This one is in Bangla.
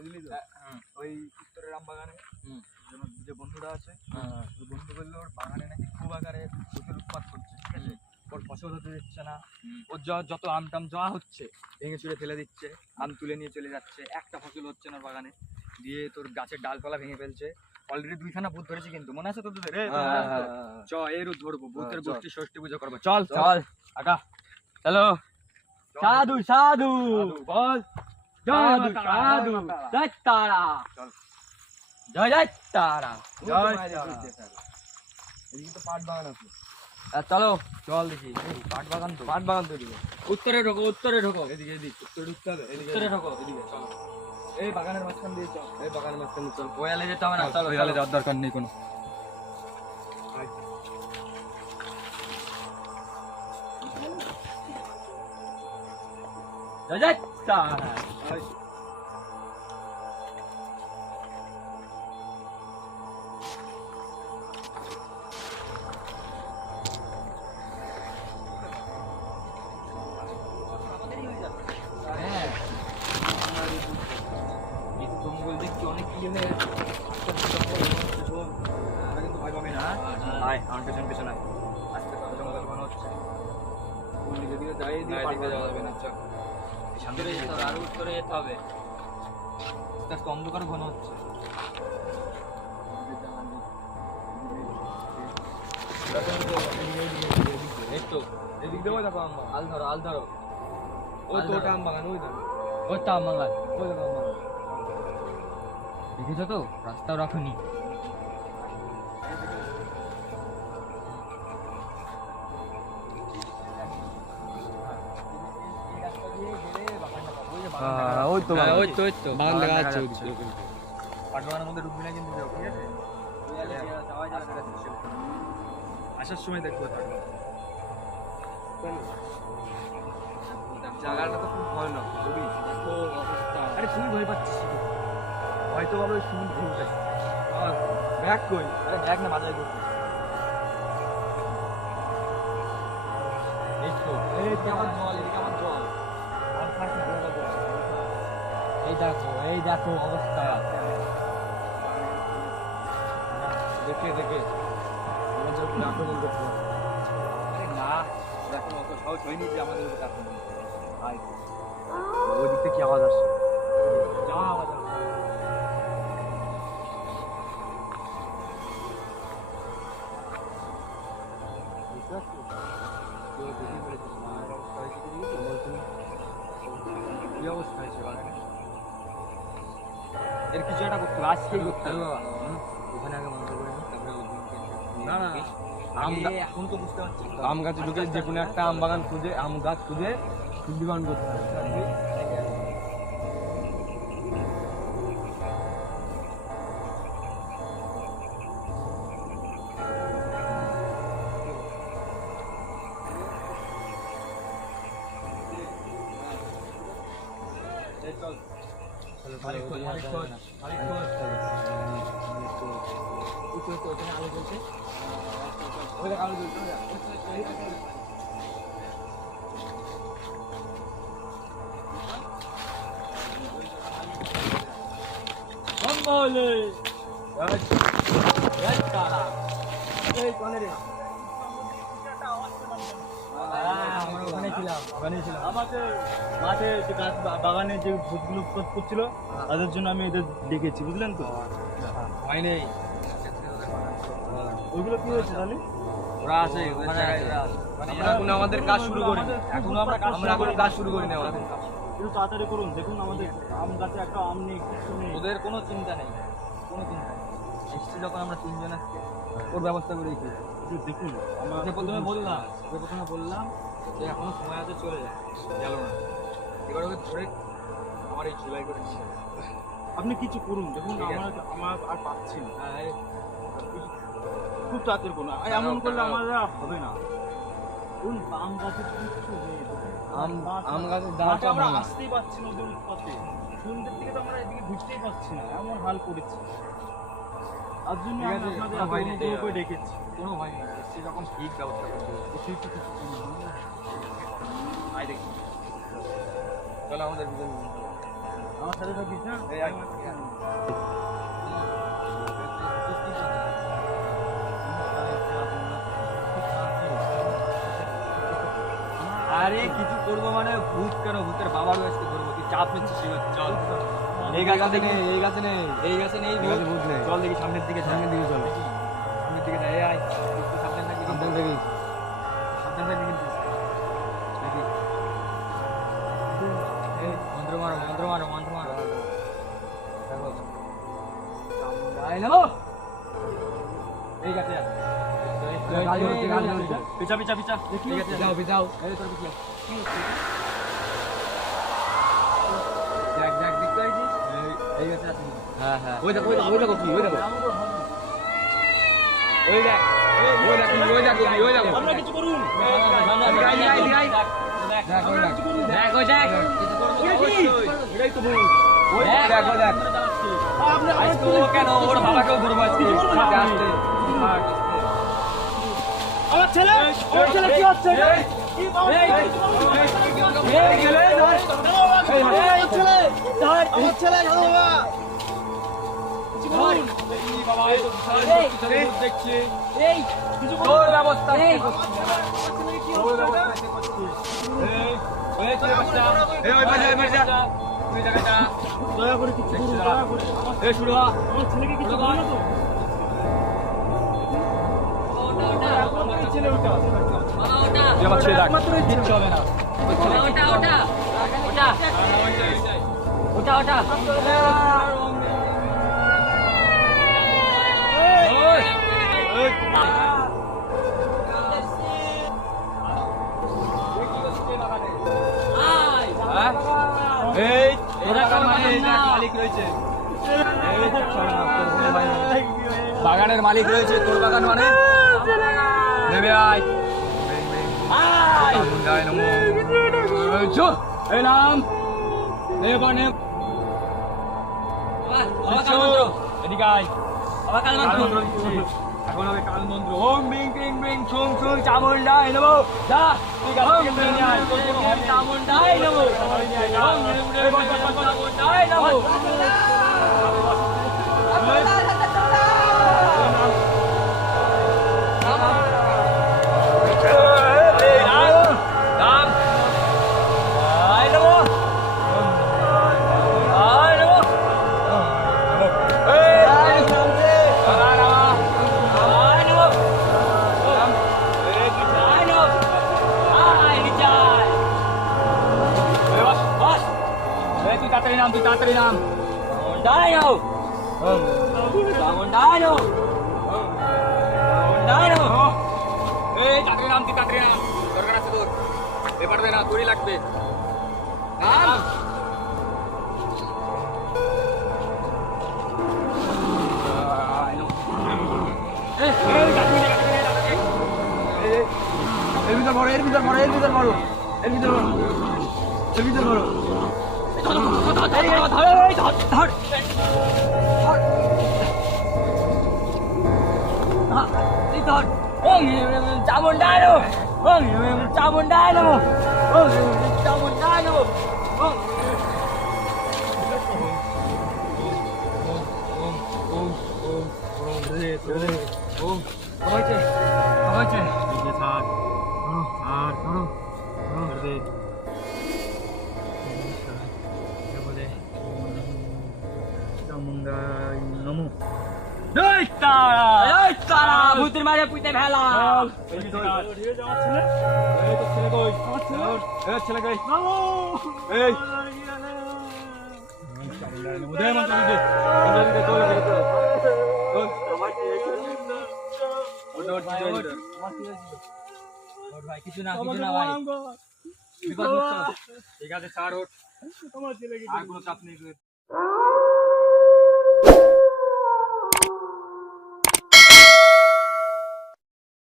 বুঝলি তো? ওই উত্তরের আম বাগানে যে বন্ধুরা আছে, ওই বন্ধু বললো ওর বাগানে নাকি খুব আকারে প্রচুর উৎপাত করছে, ঠিক আছে? ওর ফসল হতে দিচ্ছে না, ওর যত আম টাম যা হচ্ছে ভেঙে চুরে ফেলে দিচ্ছে, আম তুলে নিয়ে চলে যাচ্ছে, একটা ফসল হচ্ছে না ওর বাগানে, দিয়ে তোর গাছের ডালপালা ভেঙে ফেলছে। অলরেডি 2খানা ভূত ধরেছি কিন্তু, মনে আছে তোদের? চ এরও ধরবো, ভূতের গোষ্ঠী ষষ্ঠী পুজো করবো, চল চল আকা চলো। সাধু সাধু বল, সাধু সাধু, জয় তারা, জয় জয় তারা, জয় তারা। এদিকে তো পাট বাগান আছে, চলো চল দেখি। পাট বাগান তো এদিকে উত্তরে ঢোকো, উত্তরে ঢোকো, এদিকে উত্তরে ঢুকতে হবে, উত্তরে ঢোকো, এদিকে চলো। এই বাগানের মাঝখান দিয়ে চল, এই বাগানের মাঝখান দিয়ে চল, ওয়ালে যেতে হবে না, চল ওয়ালে যাওয়ার দরকার নেই কোনো। জয় জয় তারা। জঙ্গল দেখছি অনেক কি হয়ে কিন্তু ভয় পাবি না। আয় আমার পেছন পেছন আয়, আজকে তো জঙ্গল মনে হচ্ছে দিকে দিকে যাই, যাওয়া যাবে না, চল সামনে যেতে হবে, আরো উত্তরে যেতে হবে, আজকে অন্ধকার ঘন হচ্ছে। এই তো এদিক দেবো, দেখো আল ধরো, আল ধরো, ওই তো ওটা আম বাগান, ওই ধরো ওইটা আম বাগান, ওই দেখো আম বাগান, দেখেছো তো? রাস্তাও রাখুনি। ওই তো বাগান দেখা যাচ্ছে, পাট বাগানের মধ্যে ঢুকবি না কিন্তু, ঠিক আছে? আসার সময় দেখবো জায়গাটা তো খুব ভয়ানক, খুবই অবস্থা। আরে তুই ভয় পাচ্ছিস, হয়তো ভাবে সমুদ্র ভেঙে আর ব্যাগ কই? আরে ব্যাগ না, বাজারে করবি। এই তো এই আমার জল, এদিকে আমার জল, এই দেখো অবস্থা, দেখে দেখে আমাদের উপরে আক্রমণ করতে হবে। আরে না, এখন অত সাহস হয়নি যে আমাদের উপরে আক্রমণ করবে। ওই দিক থেকে কি আওয়াজ আসছে? যা আওয়াজ আসছে, কি অবস্থা হয়েছে বাগানে? এর কিছু একটা করতে হবে, আজকেই করতে হবে বাবা। ওখানে আগে মন্ত্র করে নি, তারপরে না না আম এখন তো বুঝতে পারছি, আম গাছে ঢুকে যে কোনো একটা আম বাগান খুঁজে, আম গাছ খুঁজে শুদ্ধি বাগান করতে হবে। বাগানে যে ভূতগুলো করছিল তাদের জন্য আমি এদের দেখেছি, বুঝলেন তো? হয় নেই, ওইগুলো কি হয়েছে তাহলে? ওরা আছে ওখানে, আমরা এখন আমাদের কাজ শুরু করি, এখনো আমরা কাজ শুরু করি না। আমাদের একটু তাড়াতাড়ি করুন, দেখুন আমাদের আম গাছে একটা আম নেই, কিছু নেই। ওদের কোনো চিন্তা নেই, কোনো চিন্তা নেই। এসছি যখন আমরা তিনজন আজকে ওর ব্যবস্থা করে রেখেছি। দেখুন আমরা প্রথমে বললাম যে এখনো সময় আছে, চলে যায়, গেল না, এবার ওকে ধরে আমার এই ঝুলাই করে নিয়ে যাবে। আপনি কিছু করুন, দেখুন আমার আর পাচ্ছি না, খুব তাড়াতাড়ি করুন, এমন করলে আমাদের আর হবে না। আম গাছে কিচ্ছু নেই, আম গাছের ডালটা আমরা আসতেই পাচ্ছি না, ওদের উৎপাতে সন্ধ্যের দিকে তো আমরা এদিকে ঘুরতেই পাচ্ছি না, এমন হাল করেছি। তার জন্য আমি আপনাদের করে ডেকেছি, কোনো ভয় নেই, এসে যখন ঠিক ব্যবস্থা করবো। আয় দেখি, চলো আমাদের এই আয়। আরে কিছু করবো মানে ভূত কেন, ভূতের বাবার রয়েছে ধরবো, তুই চাপ নিচ্ছিস এবার, চল। এই গাছে নেই, এই গাছে নেই, এই গাছে নেই ভূত নেই। চল দেখি সামনের দিকে, সামনের দিকে চল, সামনের দিকে যাই। আয় একটু সাবধান থাকবি, সাবধান থাকবি, সাবধান থাকবি কিন্তু দেখি। এই মন্ত্র মারো, মন্ত্র মারো, মন্ত্র মারো। দেখো চামড়ায় নামো। এই গাছে আছে। পিছা পিছা পিছা, ঠিক আছে যাও যাও। এই তোর পিছা দেখ দেখ, দেখতে পাইছিস? এই গাছে আছে। হ্যাঁ হ্যাঁ, ওই দেখো, ওই দেখো কি, ওই দেখো, ওই দেখ, ওই দেখো, ওই দেখো, ওই দেখো। আমরা কিছু করুন, দেখ দেখ, ওই দেখ, দেখ ওই দেখ, কিছু করব এটাই তো বল। ওই দেখ, ওই দেখ। আপনি আজকে ও কেন ওর বাবাকেও ধরবো আজকে, আস্তে আস্তে। আমার ছেলে কি হচ্ছে? কি বাবা, এই গেলে ধর, এই ছেলে ধর, আমার ছেলে ধর বাবা। ধর এই বাবা, এই তো দেখছি, এই কিছু তোর ব্যবস্থা কি করছিস? তোর ব্যবস্থা কি করছিস? এই ওই ছেলে বাচ্চা, এই ওই বাচ্চা তুই জায়গাটা দয়া করে কিছু করুন, দয়া করে। এই শুরু হ, আমার ছেলেকে কিছু বল না তো। ছেলে ওটা আমার ছেলে দেখ, কিচ্ছু হবে না। ওটা ওটা ওটা ওটা ওটা মালিক রয়েছে, বাগানের মালিক রয়েছে, তোর বাগান মানে নেবে। আয় এই নাম এদিকে আয়। এখন হবে কাল মন্ত্র, ওম বিং ক্রিং বিং ছুং ছুং চামুন্ডায় নমো। যা তুই চামুন্ডায় নমো, চামুন্ডায় নমো। তুই তাড়াতাড়ি নাম, ডাইও ডাইও ডাইও। এই তাড়াতাড়ি নাম, তুই তাড়াতাড়ি নাম, দরকার আছে তোর, এ পারবে না, তোরই লাগবে নাম। এর ভিতর ভরো, এর ভিতর ভরো, এর ভিতর ভরো, এর ভিতর ভরো, এর ভিতর ভরো। চামুন্ডায় চামুন্ডায় নমো, চামুন্ডায় নমো। ভূতের মারে পুঁতে ফেলা। কিছু না কিছু না ভাই, ঠিক আছে স্যার, আর কোনো চাপ নেই।